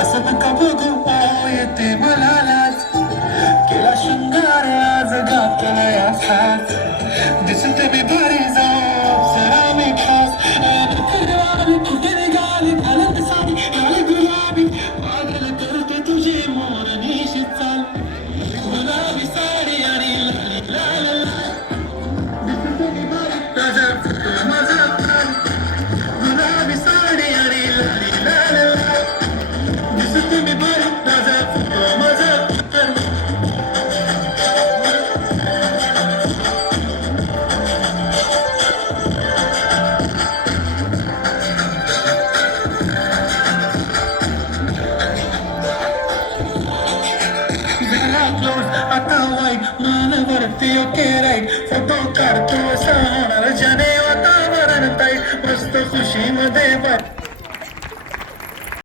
असं नका बघू येते मला लाज केला शृंगार आज घातला असाच दिसते मी बरी जाऊ जरा मी खास फिरवाली कुठे निघाली घालत साडी लाल गुलाबी पागल करते तुझे मोर निशित चाल गुलाबी साडी आणि लाली लाल लाल दिसते मी बरी ताजा माझा प्राण गुलाबी साडी आणि लाली लाल लाल दिसते मी बरी ताजा माझा प्राण आता वाईट मन वरती ओके राईट फोटो काढतो असा होणार